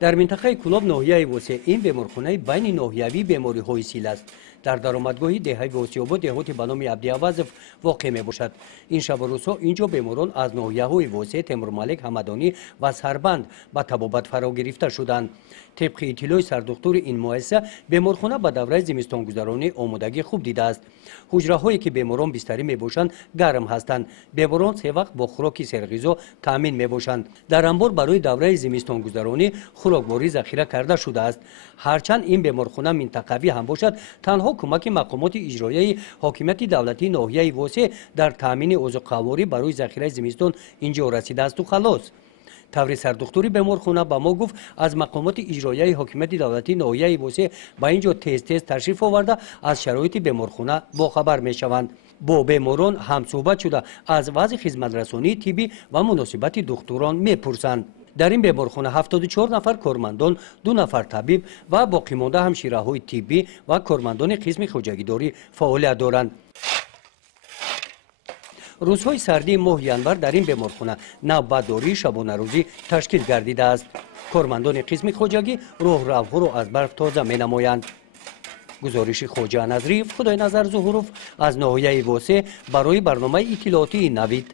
дар минтақаи Кулоб ноҳияи восеъ ин беморхонаи байни ноҳиявии бемориҳои сил аст. дар даромадгоҳи деҳаи восиёбод деҳоти ба номи Абдиавазов воқеъ мебошад. ин шабу рӯзҳо инҷо беморон аз ноҳияҳои восеъ, Темурмалик, Ҳамадонӣ ва Сарбанд ба табобат фаро гирифта шуданд. طبق اطلاع سردختور این مؤسسه بیمارخانه به دوره زمستانگذرانی آمادگی خوب دیده است. حجره‌هایی که بیماران بستری میباشند گرم هستند. بیماران سه وقت با خوراک سرغذا تامین میباشند. در انبار برای دوره زمستانگذرانی خوراکواری ذخیره کرده شده است. هرچند این بیمارخانه منطقوی هم باشد، تنها کمک مقامات اجرایی حاکمیت دولتی ناحیه واسع در تامین اوزقواری برای ذخیره زمستان اینجا رسیده است و خلاص. таври сардухтури беморхона ба мо гуфт аз мақомоти иҷроияи ҳокимияти давлатии ноҳияи восеъ ба ин ҷо тез ташриф оварда аз шароити беморхона бохабар мешаванд. бо беморон ҳамсӯҳбат шуда аз вазъи хизматрасонии тиббӣ ва муносибати духтурон мепурсанд. дар ин беморхона 74 нафар кормандон, 2 нафар табиб ва боқимонда ҳамшираҳои тиббӣ ва кормандони қисми хоҷагидорӣ фаъолият доранд. рӯзҳои сардии моҳи январ дар ин беморхона навбатдории шабонарӯзӣ ташкил гардидааст. кормандони қисми хоҷагӣ роҳравҳоро аз барф тоза менамоянд. гузориши хоҷа Назриев, Худойназар Зуҳуров аз ноҳияи восеъ барои барномаи иттилоотии Навид.